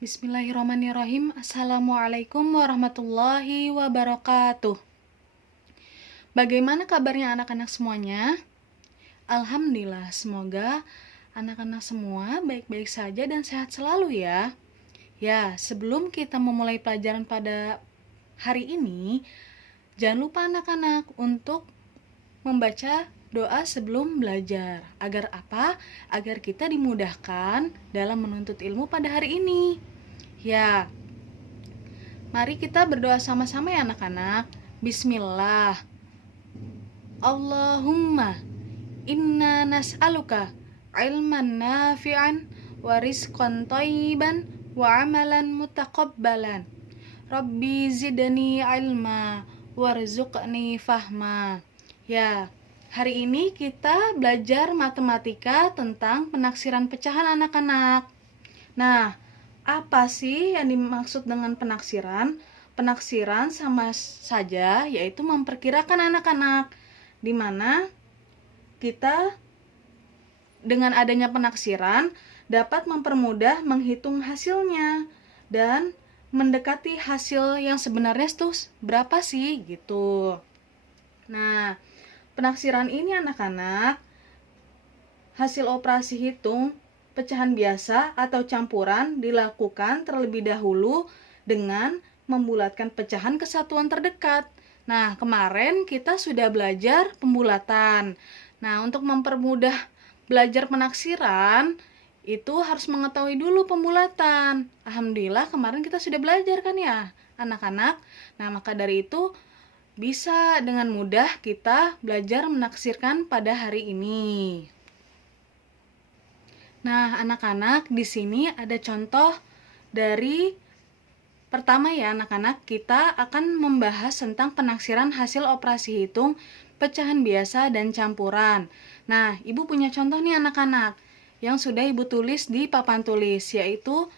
Bismillahirrahmanirrahim. Assalamualaikum warahmatullahi wabarakatuh. Bagaimana kabarnya anak-anak semuanya? Alhamdulillah, semoga anak-anak semua baik-baik saja dan sehat selalu ya. Ya, sebelum kita memulai pelajaran pada hari ini, jangan lupa anak-anak untuk membaca doa sebelum belajar. Agar apa? Agar kita dimudahkan dalam menuntut ilmu pada hari ini. Ya, mari kita berdoa sama-sama ya anak-anak. Bismillah. Allahumma inna nas'aluka ilman nafi'an wa rizqan thayyiban wa amalan mutaqabbalan. Rabbi zidni ilma warzuqni fahma. Ya, hari ini kita belajar matematika tentang penaksiran pecahan anak-anak. Nah, apa sih yang dimaksud dengan penaksiran? Penaksiran sama saja yaitu memperkirakan anak-anak, di mana kita dengan adanya penaksiran dapat mempermudah menghitung hasilnya dan mendekati hasil yang sebenarnya itu berapa sih gitu. Nah, penaksiran ini anak-anak hasil operasi hitung pecahan biasa atau campuran dilakukan terlebih dahulu dengan membulatkan pecahan ke satuan terdekat. Nah, kemarin kita sudah belajar pembulatan. Nah, untuk mempermudah belajar penaksiran, itu harus mengetahui dulu pembulatan. Alhamdulillah kemarin kita sudah belajar kan ya, anak-anak. Nah, maka dari itu bisa dengan mudah kita belajar menaksirkan pada hari ini. Nah, anak-anak, di sini ada contoh dari pertama ya, anak-anak, kita akan membahas tentang penaksiran hasil operasi hitung pecahan biasa dan campuran. Nah, Ibu punya contoh nih anak-anak yang sudah Ibu tulis di papan tulis, yaitu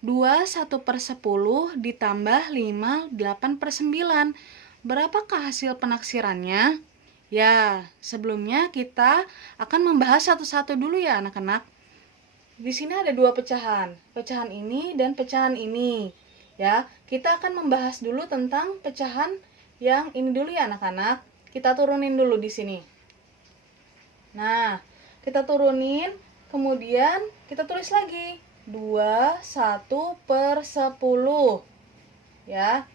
2/1/10 ditambah 5/8/9. Berapakah hasil penaksirannya? Ya, sebelumnya kita akan membahas satu-satu dulu ya anak-anak. Di sini ada dua pecahan, pecahan ini dan pecahan ini. Ya, kita akan membahas dulu tentang pecahan yang ini dulu ya anak-anak. Kita turunin dulu di sini. Nah, kita turunin, kemudian kita tulis lagi 2/1/10. Ya.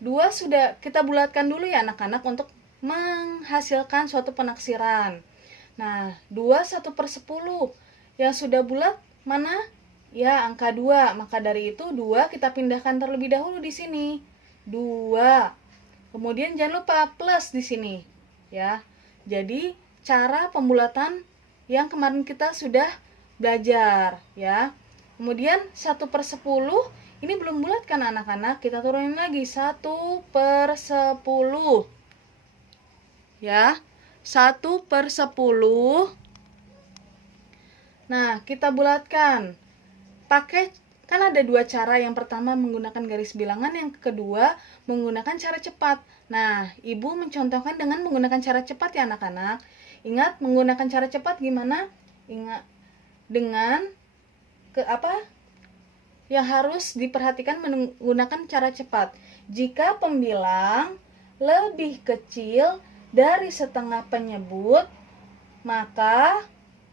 2 sudah kita bulatkan dulu ya anak-anak untuk menghasilkan suatu penaksiran. Nah, 2/1/10 yang sudah bulat mana? Ya, angka 2. Maka dari itu 2 kita pindahkan terlebih dahulu di sini. 2. Kemudian jangan lupa plus di sini. Ya. Jadi, cara pembulatan yang kemarin kita sudah belajar, ya. Kemudian 1/10 ini belum bulat kan anak-anak? Kita turunin lagi 1/10. Ya, 1/10. Nah, kita bulatkan. Pakai, kan ada dua cara. Yang pertama menggunakan garis bilangan, yang kedua menggunakan cara cepat. Nah, Ibu mencontohkan dengan menggunakan cara cepat ya anak-anak. Ingat, menggunakan cara cepat gimana? Ingat, dengan yang harus diperhatikan menggunakan cara cepat. Jika pembilang lebih kecil dari setengah penyebut, maka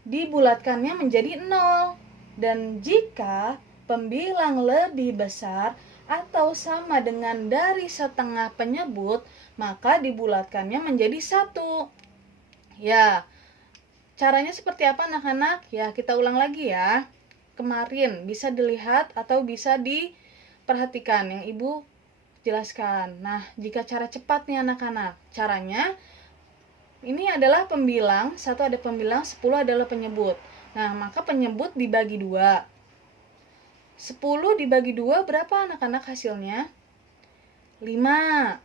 dibulatkannya menjadi 0. Dan jika pembilang lebih besar atau sama dengan dari setengah penyebut, maka dibulatkannya menjadi 1. Ya, caranya seperti apa anak-anak? Ya, kita ulang lagi ya. Kemarin bisa dilihat atau bisa diperhatikan yang Ibu jelaskan. Nah, jika cara cepat nih anak-anak, caranya ini adalah pembilang, 1 ada pembilang, 10 adalah penyebut. Nah, maka penyebut dibagi 2. 10 dibagi 2 berapa anak-anak hasilnya? 5.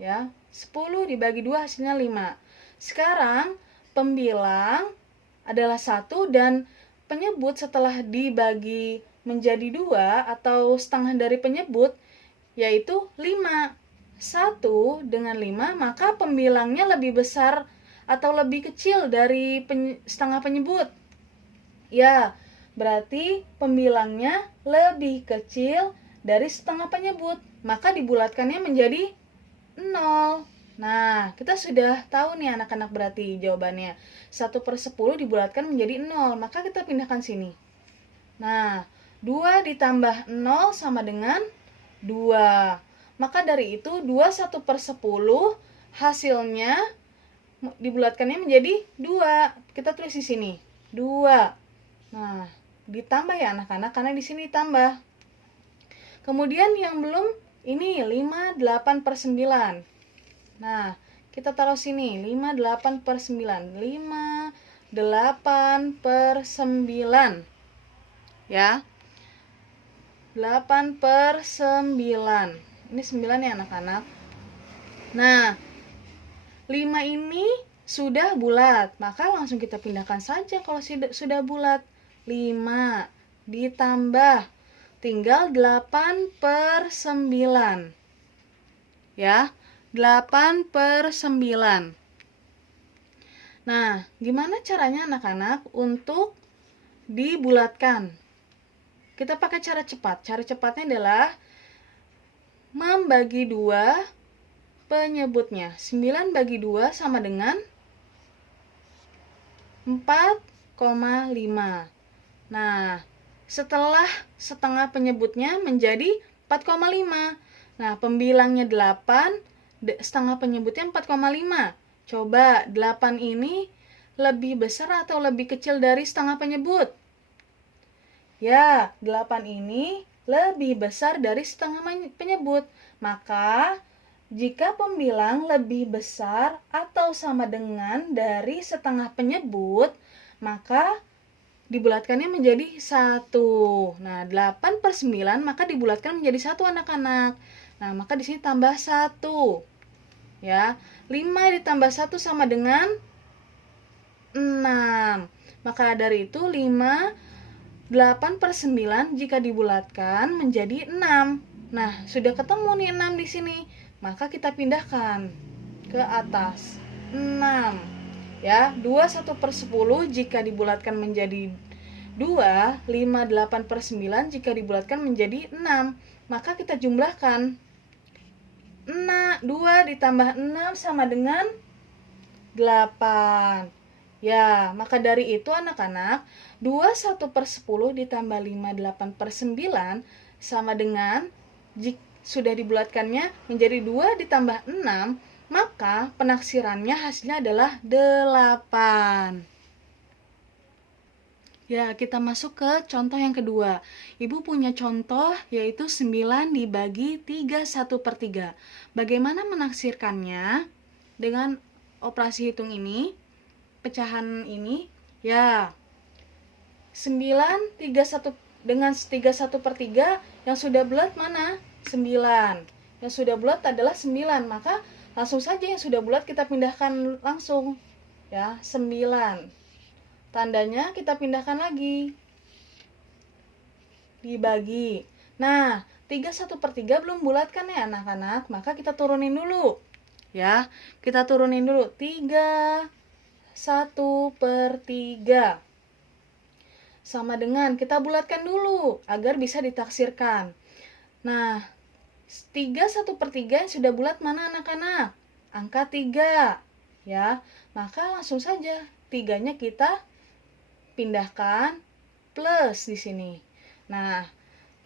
Ya, 10 dibagi 2 hasilnya 5. Sekarang pembilang adalah 1 dan penyebut setelah dibagi menjadi 2 atau setengah dari penyebut yaitu 5. 1 dengan 5, maka pembilangnya lebih besar atau lebih kecil dari setengah penyebut. Ya, berarti pembilangnya lebih kecil dari setengah penyebut. Maka dibulatkannya menjadi 0. Nah, kita sudah tahu nih anak-anak berarti jawabannya. 1/10 dibulatkan menjadi 0. Maka kita pindahkan sini. Nah, 2 ditambah 0 sama dengan 2. Maka dari itu 2/1/10 hasilnya dibulatkannya menjadi 2. Kita tulis di sini. 2. Nah, ditambah ya anak-anak karena di sini ditambah. Kemudian yang belum ini 5/8/9. Nah, kita taruh sini 5/8/9. 5/8/9. Ya. 8/9. Ini 9 ya anak-anak. Nah, 5 ini sudah bulat, maka langsung kita pindahkan saja kalau sudah bulat. 5 ditambah, tinggal 8/9. Ya, 8/9. Nah, gimana caranya anak-anak untuk dibulatkan? Kita pakai cara cepat. Cara cepatnya adalah membagi 2 penyebutnya. 9 bagi 2 sama dengan 4,5. Nah, setelah setengah penyebutnya menjadi 4,5. Nah, pembilangnya 8, setengah penyebutnya 4,5. Coba 8 ini lebih besar atau lebih kecil dari setengah penyebut? Ya, 8 ini lebih besar dari setengah penyebut. Maka, jika pembilang lebih besar atau sama dengan dari setengah penyebut, maka dibulatkannya menjadi 1. Nah, 8/9 maka dibulatkan menjadi 1 anak-anak. Nah, maka di sini tambah 1. Ya, 5 ditambah 1 sama dengan 6. Maka dari itu 8/9 jika dibulatkan menjadi 6. Nah, sudah ketemu nih 6 di sini. Maka kita pindahkan ke atas. 6. Ya, 21/10 jika dibulatkan menjadi 2, 5/8/9 jika dibulatkan menjadi 6. Maka kita jumlahkan. 2 ditambah 6 sama dengan 8. Ya, maka dari itu anak-anak, 21/10 ditambah 5/8/9 sama dengan sudah dibulatkannya menjadi 2 ditambah 6, maka penaksirannya hasilnya adalah 8. Ya, kita masuk ke contoh yang kedua. Ibu punya contoh yaitu 9 dibagi 3 1/3. Bagaimana menaksirkannya dengan operasi hitung ini, pecahan ini? Ya, 9 dengan 3 1/3 yang sudah bulat mana? 9. Yang sudah bulat adalah 9, maka langsung saja yang sudah bulat kita pindahkan langsung. Ya, 9. Tandanya kita pindahkan lagi. Dibagi. Nah, 3 1/3 belum bulat kan ya anak-anak? Maka kita turunin dulu. Ya, kita turunin dulu. 3 1/3. Sama dengan kita bulatkan dulu agar bisa ditaksirkan. Nah, 3 1/3 yang sudah bulat mana anak-anak? Angka 3. Ya, maka langsung saja 3-nya kita pindahkan plus di sini. Nah,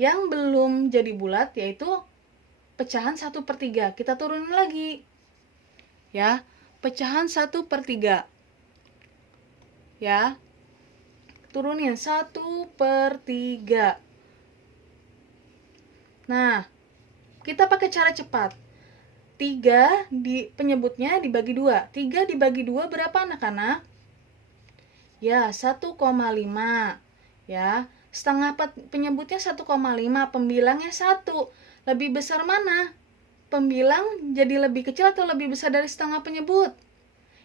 yang belum jadi bulat yaitu pecahan 1/3. Kita turunin lagi. Ya, pecahan 1/3. Ya, turunin 1/3. Nah, kita pakai cara cepat. 3 penyebutnya dibagi 2. 3 dibagi 2 berapa anak-anak? Ya, 1,5. Ya, setengah penyebutnya 1,5, pembilangnya 1. Lebih besar mana? Pembilang jadi lebih kecil atau lebih besar dari setengah penyebut?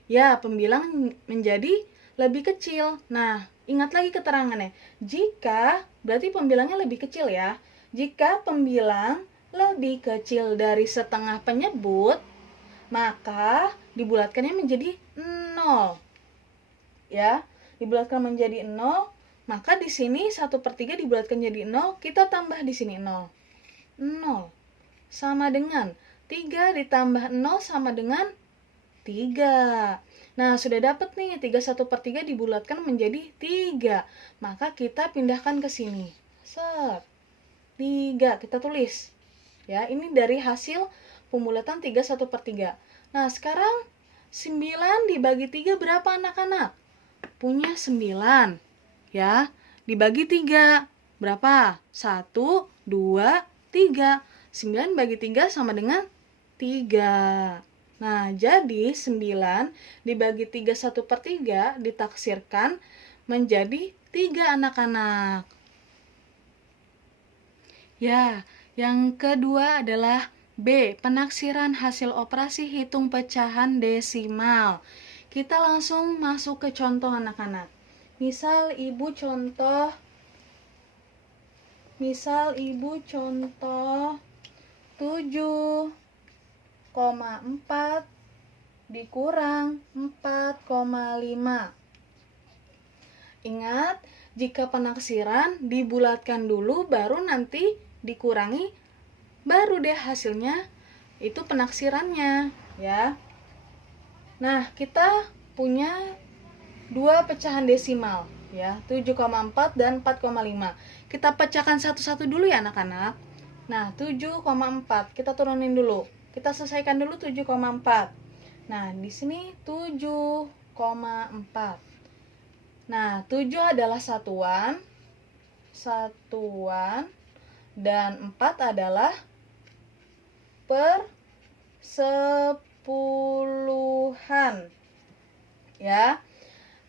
Ya, pembilang menjadi lebih kecil. Nah, ingat lagi keterangannya. Jika, berarti pembilangnya lebih kecil ya. Jika pembilang lebih kecil dari setengah penyebut, maka dibulatkannya menjadi 0. Ya, dibulatkan menjadi 0, Maka di sini 1/3 dibulatkan jadi 0, kita tambah di sini 0. 0 sama dengan 3 ditambah 0 sama dengan 3. Nah, sudah dapat nih 3 1/3 dibulatkan menjadi 3. Maka kita pindahkan ke sini. Set. 3 kita tulis. Ya, ini dari hasil pembulatan 3 1/3. Nah, sekarang 9 dibagi 3 berapa anak-anak? Punya 9. Ya, dibagi 3. Berapa? 1, 2, 3. 9 bagi 3 sama dengan 3. Nah, jadi 9 dibagi 3 1/3 ditaksirkan menjadi 3 anak-anak. Ya, yang kedua adalah B, penaksiran hasil operasi hitung pecahan desimal. Kita langsung masuk ke contoh anak-anak. Misal ibu contoh 7,4 dikurang 4,5. Ingat, jika penaksiran dibulatkan dulu baru nanti dikurangi, baru deh hasilnya itu penaksirannya, ya. Nah, kita punya dua pecahan desimal, ya, 7,4 dan 4,5. Kita pecahkan satu-satu dulu ya anak-anak. Nah, 7,4 kita turunin dulu. Kita selesaikan dulu 7,4. Nah, di sini 7,4. Nah, 7 adalah satuan, dan 4 adalah persepuluhan. Ya.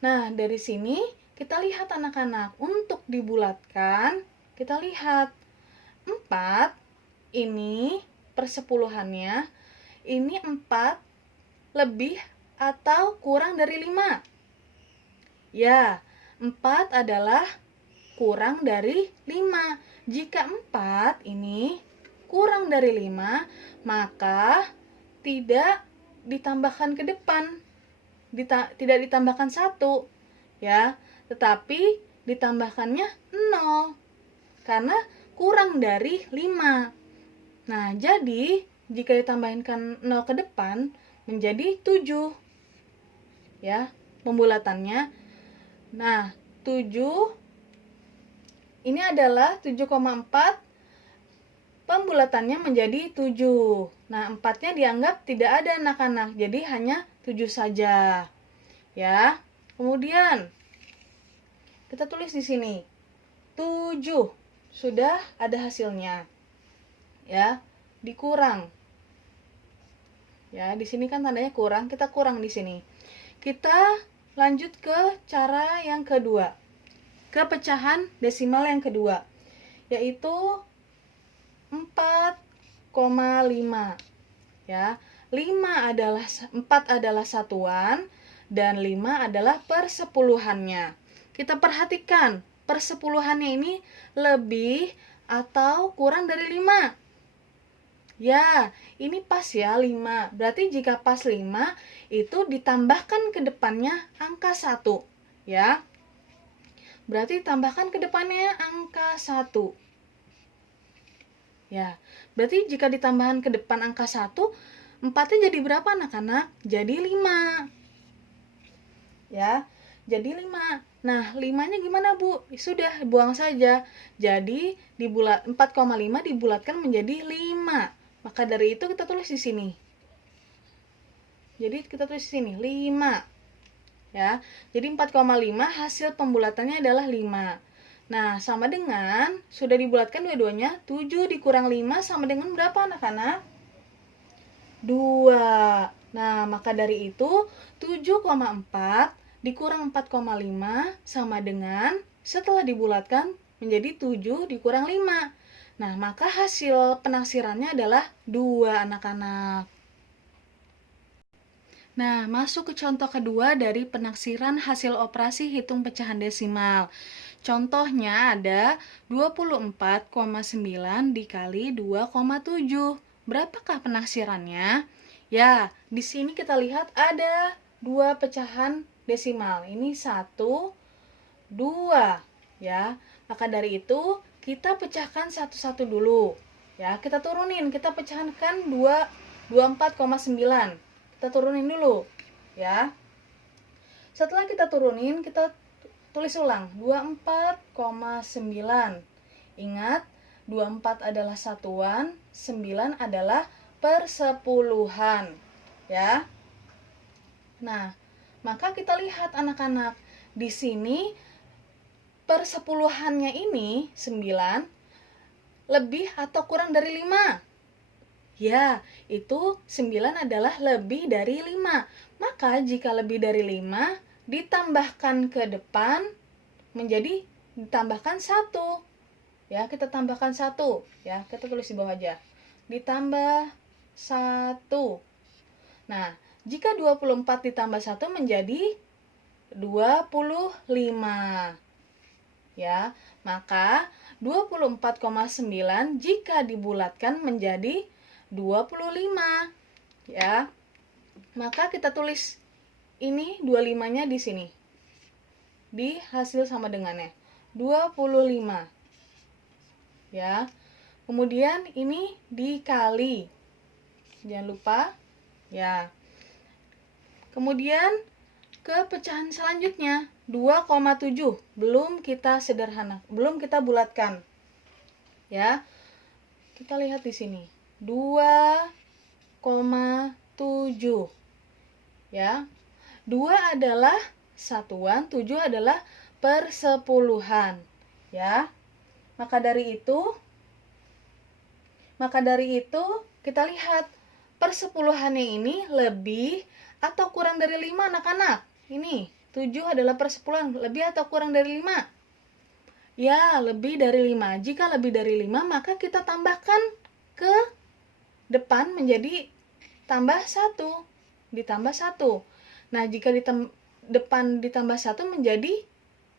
Nah, dari sini kita lihat anak-anak, untuk dibulatkan, kita lihat 4 ini persepuluhannya, ini 4 lebih atau kurang dari 5? Ya, 4 adalah kurang dari 5. Jika 4 ini kurang dari 5, maka tidak ditambahkan ke depan. Tidak ditambahkan 1, ya, tetapi ditambahkannya 0 karena kurang dari 5. Nah, jadi jika ditambahkan 0 ke depan menjadi 7. Ya, pembulatannya. Nah, 7 ini adalah 7,4, pembulatannya menjadi 7. Nah, 4-nya dianggap tidak ada anak-anak, jadi hanya 7 saja. Ya. Kemudian kita tulis di sini. 7 sudah ada hasilnya. Ya, dikurang. Ya, di sini kan tandanya kurang, kita kurang di sini. Kita lanjut ke cara yang kedua. Ke pecahan desimal yang kedua, yaitu 4,5. Ya, 4 adalah satuan dan 5 adalah persepuluhannya. Kita perhatikan, persepuluhannya ini lebih atau kurang dari 5? Ya, ini pas ya 5. Berarti jika pas 5, itu ditambahkan ke depannya angka 1. Ya. Berarti ditambahkan ke depannya angka 1. Ya, berarti jika ditambahkan ke depan angka 1, 4-nya jadi berapa anak-anak? Jadi 5. Ya, jadi 5. Nah, 5-nya gimana, Bu? Sudah, buang saja. Jadi 4,5 dibulatkan menjadi 5. Maka dari itu kita tulis di sini. Jadi kita tulis di sini 5. Ya. Jadi 4,5 hasil pembulatannya adalah 5. Nah, sama dengan sudah dibulatkan dua-duanya, 7 dikurang 5 sama dengan berapa anak-anak? 2. Nah, maka dari itu 7,4 dikurang 4,5 sama dengan setelah dibulatkan menjadi 7 dikurang 5. Nah, maka hasil penaksirannya adalah 2 anak-anak. Nah, masuk ke contoh kedua dari penaksiran hasil operasi hitung pecahan desimal. Contohnya ada 24,9 dikali 2,7. Berapakah penaksirannya? Ya, di sini kita lihat ada 2 pecahan desimal. Ini 1, 2. ya. Maka dari itu kita pecahkan satu-satu dulu. Ya, kita turunin, kita pecahkan 24,9. Kita turunin dulu, ya. Setelah kita turunin, kita tulis ulang 24,9. Ingat, 24 adalah satuan, 9 adalah persepuluhan, ya. Nah, maka kita lihat anak-anak, di sini persepuluhannya ini 9 lebih atau kurang dari 5? Ya, itu 9 adalah lebih dari 5. Maka jika lebih dari 5 ditambahkan ke depan menjadi ditambahkan 1. Ya, kita tambahkan 1. Ya, kita tulis di bawah aja. Ditambah 1. Nah, jika 24 ditambah 1 menjadi 25. Ya, maka 24,9 jika dibulatkan menjadi 25. Ya. Maka kita tulis ini 25-nya di sini. Di hasil sama dengannya. 25. Ya. Kemudian ini dikali. Jangan lupa. Ya. Kemudian ke pecahan selanjutnya 2,7 belum kita belum kita bulatkan. Ya. Kita lihat di sini. 2,7. Ya. 2 adalah satuan, 7 adalah persepuluhan. Ya. Maka dari itu kita lihat persepuluhannya ini lebih atau kurang dari 5 anak-anak. Ini 7 adalah persepuluhan, lebih atau kurang dari 5? Ya, lebih dari 5. Jika lebih dari 5, maka kita tambahkan ke depan menjadi tambah 1. Ditambah 1. Nah, jika depan ditambah 1 menjadi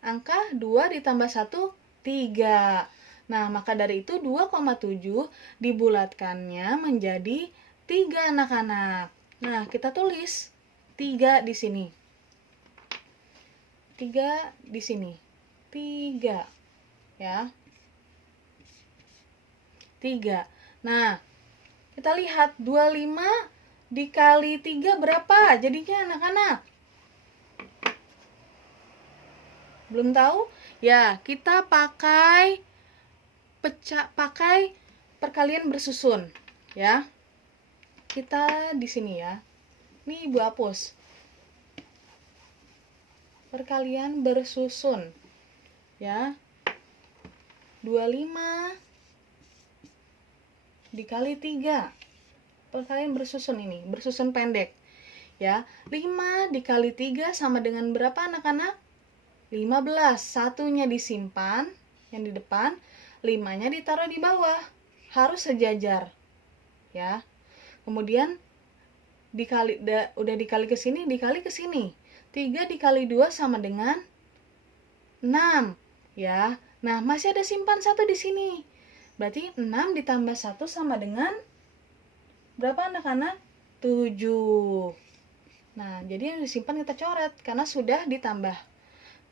angka 2 ditambah 1, 3. Nah, maka dari itu 2,7 dibulatkannya menjadi 3 anak-anak. Nah, kita tulis 3 di sini. 3 di sini. 3. Ya. 3. Nah, kita lihat 25 dikali 3 berapa jadinya anak-anak? Belum tahu? Ya, kita pakai perkalian bersusun, ya. Kita di sini ya. Ini Ibu hapus. Perkalian bersusun. Ya. 25 dikali 3. Perkalian bersusun ini, bersusun pendek. Ya. 5 dikali 3 sama dengan berapa anak-anak? 15. Satunya disimpan yang di depan, 5-nya ditaruh di bawah. Harus sejajar. Ya. Kemudian udah dikali ke sini, dikali ke sini. 3 dikali 2 sama dengan 6. Ya. Nah, masih ada simpan 1 di sini. Berarti 6 ditambah 1 sama dengan berapa anak-anak? 7. Nah, jadi yang disimpan kita coret karena sudah ditambah.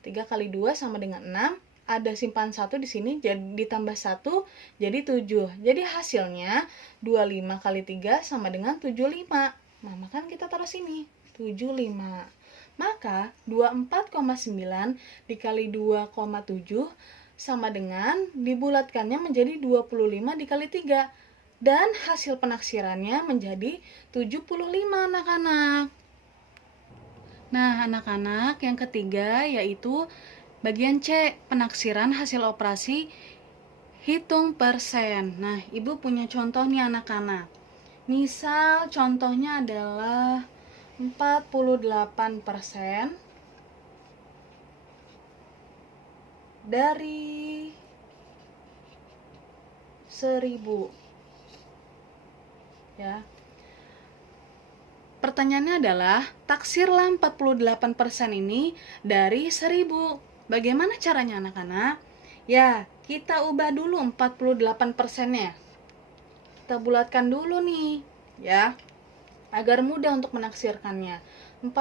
3 kali 2 sama dengan 6. Ada simpan 1 di sini, jadi ditambah 1 jadi 7. Jadi hasilnya 25 kali 3 sama dengan 75. Nah, maka kita taruh sini, 75. Maka 24,9 dikali 2,7 sama dengan dibulatkannya menjadi 25 dikali 3. Dan hasil penaksirannya menjadi 75 anak-anak. Nah, anak-anak, yang ketiga yaitu bagian C, penaksiran hasil operasi hitung persen. Nah, Ibu punya contoh nih anak-anak. Misal contohnya adalah 48% dari 1000. Ya. Pertanyaannya adalah, taksirlah 48% ini dari 1000. Bagaimana caranya anak-anak? Ya, kita ubah dulu 48%-nya. Kita bulatkan dulu nih, ya. Agar mudah untuk menaksirkannya. 48%.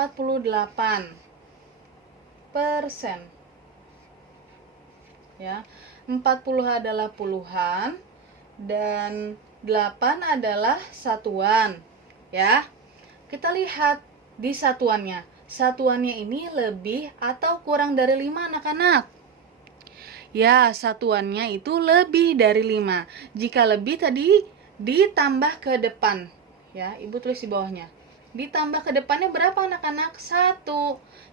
ya. 40 adalah puluhan dan 8 adalah satuan, ya. Kita lihat di satuannya. Satuannya ini lebih atau kurang dari 5 anak-anak? Ya, satuannya itu lebih dari 5. Jika lebih tadi ditambah ke depan. Ya, Ibu tulis di bawahnya. Ditambah ke depannya berapa anak-anak? 1.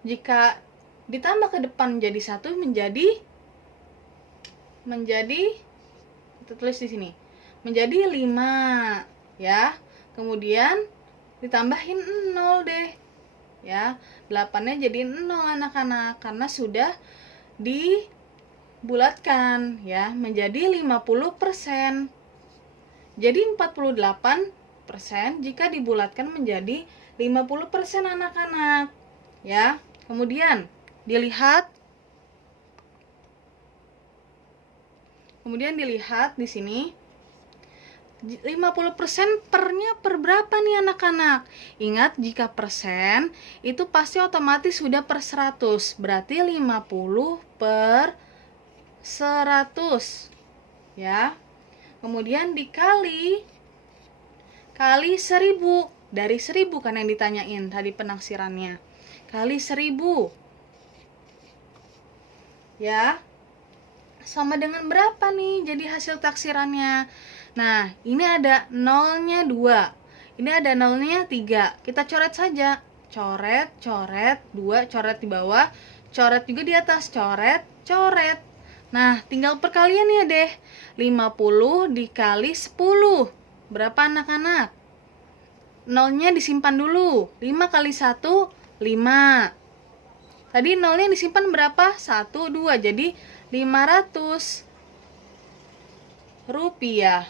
Jika ditambah ke depan menjadi 1 menjadi kita tulis di sini. Menjadi 5, ya. Kemudian ditambahin 0 deh. Ya, 8-nya jadi 0 anak-anak karena sudah dibulatkan ya menjadi 50%. Jadi 48% jika dibulatkan menjadi 50% anak-anak. Ya. Kemudian dilihat di sini 50% pernya per berapa nih anak-anak? Ingat jika persen itu pasti otomatis sudah per 100. Berarti 50 per 100. Ya. Kemudian dikali 1000. Dari 1000 kan yang ditanyain tadi penaksirannya. Kali 1000. Ya. Sama dengan berapa nih jadi hasil taksirannya? Nah, ini ada nolnya 2. Ini ada nolnya 3. Kita coret saja. Coret, 2, coret di bawah, coret juga di atas, coret. Nah, tinggal perkalian ya deh. 50 dikali 10. Berapa anak-anak? Nolnya disimpan dulu. 5 kali 1, 5. Tadi nolnya disimpan berapa? 1, 2. Jadi 500 rupiah.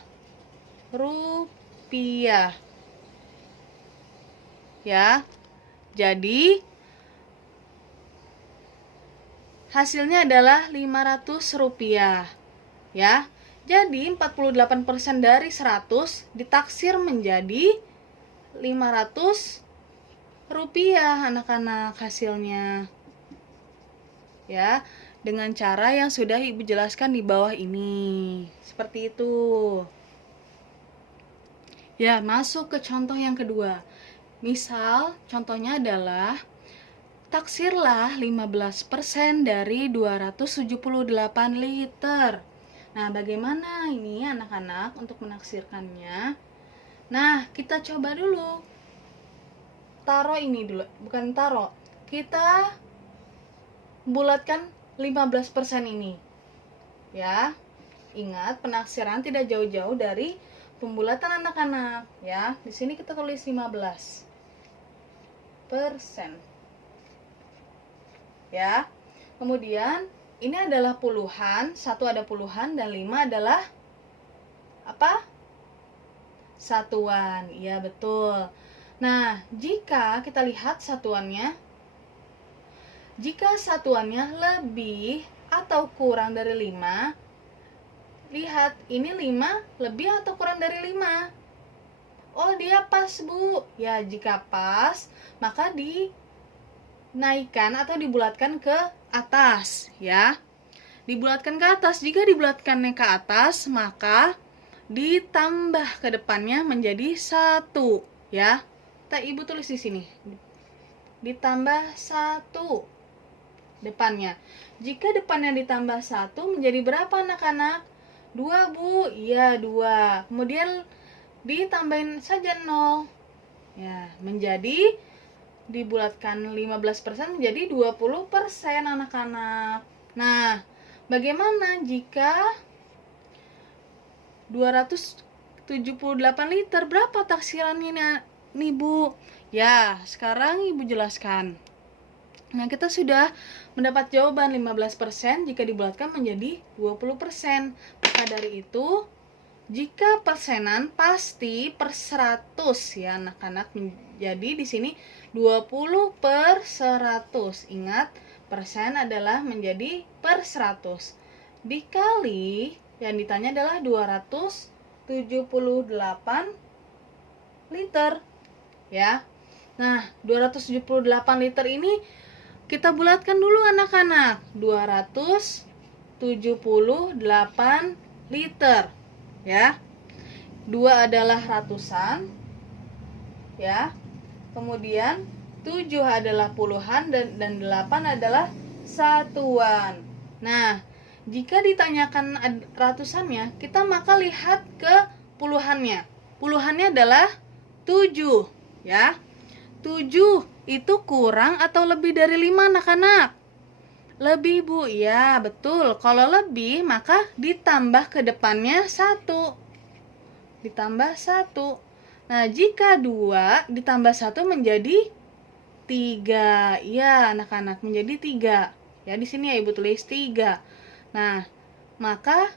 Ya. Jadi hasilnya adalah 500 rupiah. Ya. Jadi 48% dari 100 ditaksir menjadi 500 rupiah anak-anak hasilnya. Ya, dengan cara yang sudah Ibu jelaskan di bawah ini. Seperti itu. Ya, masuk ke contoh yang kedua. Misal, contohnya adalah taksirlah 15% dari 278 liter. Nah, bagaimana ini anak-anak untuk menaksirkannya? Nah, kita coba dulu. Taruh ini dulu, bukan taruh. Kita bulatkan 15% ini. Ya. Ingat, penaksiran tidak jauh-jauh dari pembulatan anak-anak, ya. Di sini kita tulis 15%. Ya. Kemudian ini adalah puluhan, 1 ada puluhan dan 5 adalah apa? Satuan. Iya, betul. Nah, jika kita lihat satuannya, jika satuannya lebih atau kurang dari 5, lihat, ini 5 lebih atau kurang dari 5? Oh, dia pas, Bu. Ya, jika pas, maka dinaikkan atau dibulatkan ke atas, ya. Dibulatkan ke atas. Jika dibulatkannya ke atas, maka ditambah ke depannya menjadi 1, ya. Ibu tulis di sini. Ditambah 1 depannya. Jika depannya ditambah 1 menjadi berapa anak-anak? 2, Bu. Iya, 2. Kemudian ditambahin saja 0. Ya, menjadi dibulatkan 15% menjadi 20% anak-anak. Nah, bagaimana jika 278 liter? Berapa taksirannya nih, Bu? Ya, sekarang Ibu jelaskan. Nah, kita sudah mendapat jawaban 15% jika dibulatkan menjadi 20%. Maka dari itu, jika persenan pasti per 100 ya anak-anak. Jadi di sini 20 per 100. Ingat, persen adalah menjadi per 100. Dikali, yang ditanya adalah 278 liter. Ya. Nah, 278 liter ini kita bulatkan dulu anak-anak. 278 278 liter ya. 2 adalah ratusan ya. Kemudian 7 adalah puluhan dan 8 adalah satuan. Nah, jika ditanyakan ratusannya, kita maka lihat ke puluhannya. Puluhannya adalah 7 ya. 7 itu kurang atau lebih dari 5 anak-anak? Lebih, Bu. Ya, betul. Kalau lebih, maka ditambah ke depannya 1. Ditambah 1. Nah, jika 2 ditambah 1 menjadi 3. Ya, anak-anak, menjadi 3. Ya, di sini ya Ibu tulis 3. Nah, maka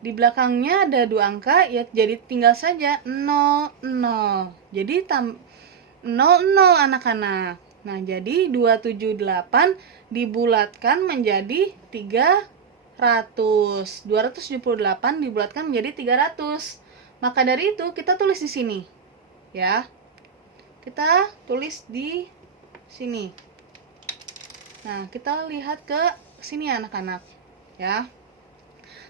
di belakangnya ada 2 angka, ya jadi tinggal saja 0, 0. Jadi 00 anak-anak. Nah, jadi 278 dibulatkan menjadi 300. 278 dibulatkan menjadi 300. Maka dari itu kita tulis di sini. Ya. Kita tulis di sini. Nah, kita lihat ke sini anak-anak. Ya.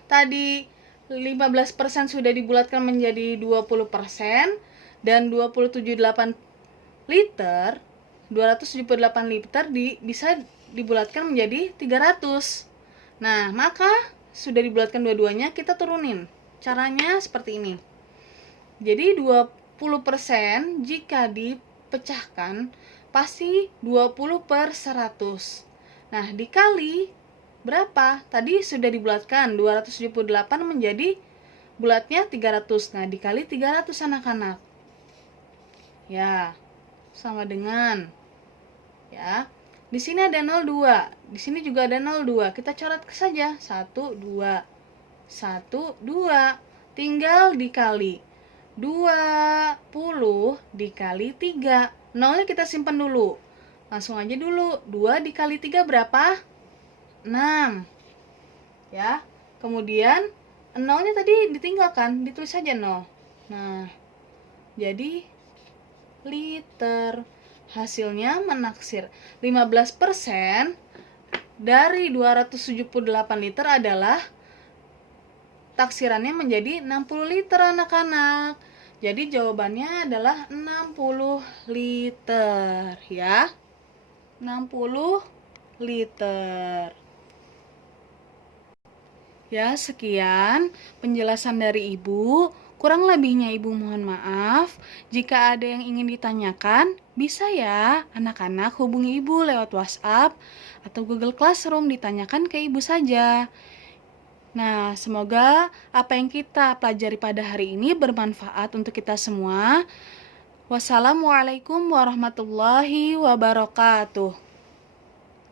Tadi 15% sudah dibulatkan menjadi 20% dan 278 liter, 278 liter bisa dibulatkan menjadi 300. Nah, maka sudah dibulatkan dua-duanya, kita turunin. Caranya seperti ini. Jadi 20% jika dipecahkan pasti 20/100. Nah, dikali berapa? Tadi sudah dibulatkan 278 menjadi bulatnya 300. Nah, dikali 300 anak-anak. Ya, sama dengan ya. Di sini ada 02, di sini juga ada 02. Kita coret saja 1 2 1 2. Tinggal dikali 20 dikali 3. Nolnya kita simpan dulu. Langsung aja dulu. 2 dikali 3 berapa? 6. Ya. Kemudian nolnya tadi ditinggalkan, ditulis saja 0. Nah, jadi liter. Hasilnya menaksir 15% dari 278 liter adalah taksirannya menjadi 60 liter anak-anak. Jadi jawabannya adalah 60 liter ya. 60 liter. Ya, sekian penjelasan dari Ibu. Kurang lebihnya Ibu mohon maaf. Jika ada yang ingin ditanyakan, bisa ya anak-anak hubungi Ibu lewat WhatsApp atau Google Classroom, ditanyakan ke Ibu saja. Nah, semoga apa yang kita pelajari pada hari ini bermanfaat untuk kita semua. Wassalamualaikum warahmatullahi wabarakatuh.